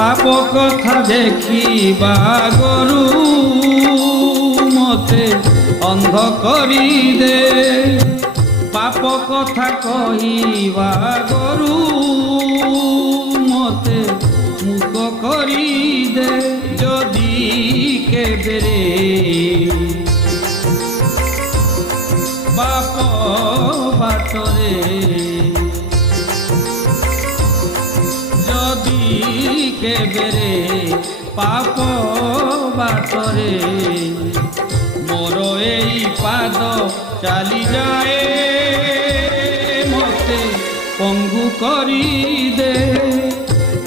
পাপ কথা দেখিবা গরু মতে অন্ধ করি দে। পাপ কথা কহিবা গরু মতে মুখ করি দে। যদি কেবেরে বাপ বাটরে যদি কেবেরে পাপ বাটরে মোর এই পাদ চালি যায় মতে পঙ্গু করি দে।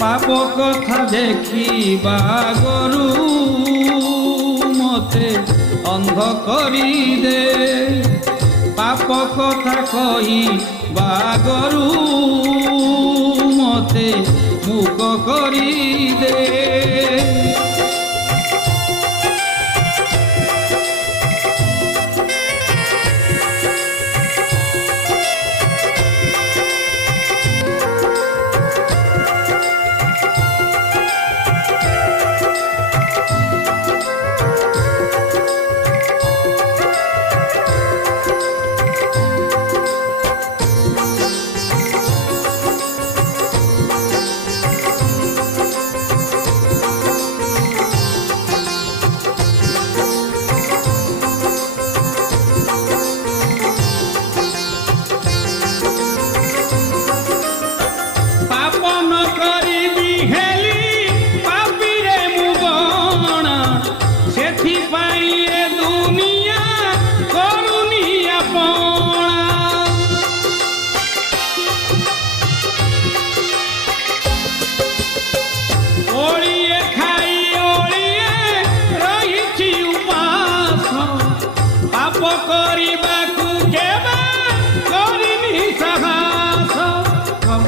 পাপ কথা দেখিবা গরু মতে অন্ধ করি দে। পাপ কথা কহিবা গরু মতে মুখ করি দে।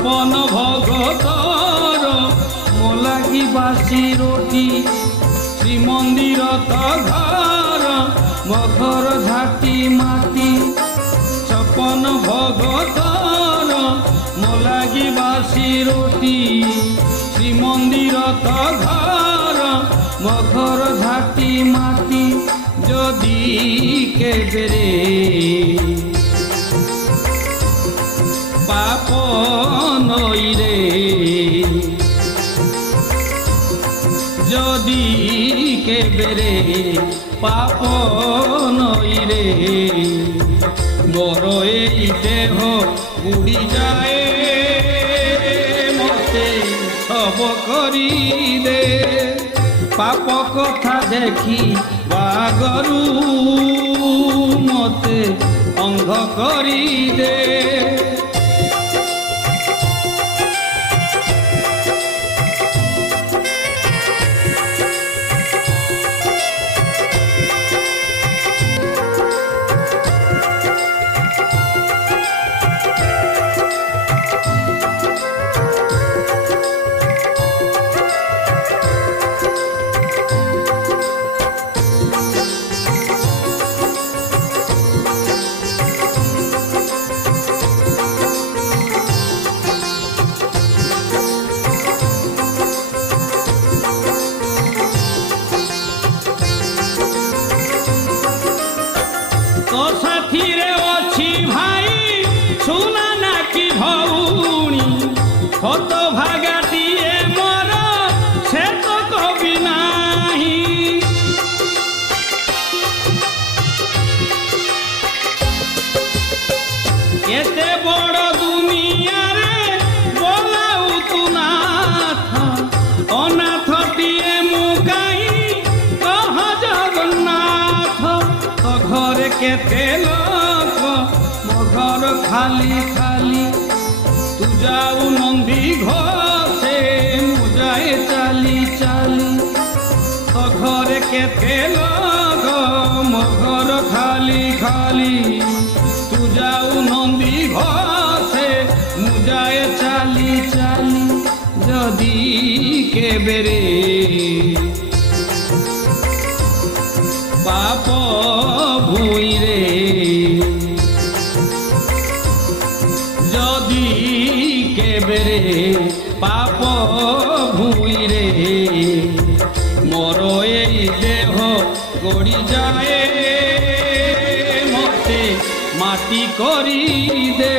বন ভগতর মোলাগি বাসি রোটি শ্রীমন্দির ঘর মঘর ঝাটি মাটি। ছপন ভগতর মোলাগি বাসি রোটি শ্রীমন্দির ঘর মঘর ঝাটি মাটি। যদি কেবেরে পাপ নইরে যদি কেবেরে পাপ নইরে মোর এই দেহ উড়ি যায় মতে সব করি দে। পাপ কথা দেখি বা গরু মতে অন্ধ করি দে। তো সাথীরে অছি ভাই শুনা নাকি ভৌণী হত ভাগাটিয়ে মর সে তো কবি নাহি। এতে বড় দুনিয়ারে বলাউ তু নাথ অনাথটিয়ে মুকাই কহ জগন্নাথ। তো ঘরে কেতে লোক মো ঘর খালি খালি তু যাও নন্দী ঘোষে মু যাଏ চালি চালি। তো ঘরে কেতে লোক মো ঘর খালি খালি তু যাও নন্দী ঘোষে মু যাଏ চালি চালি। যদি কেবেরে পাপ ভুইরে যদি কেবেরে পাপ ভুইরে করি দে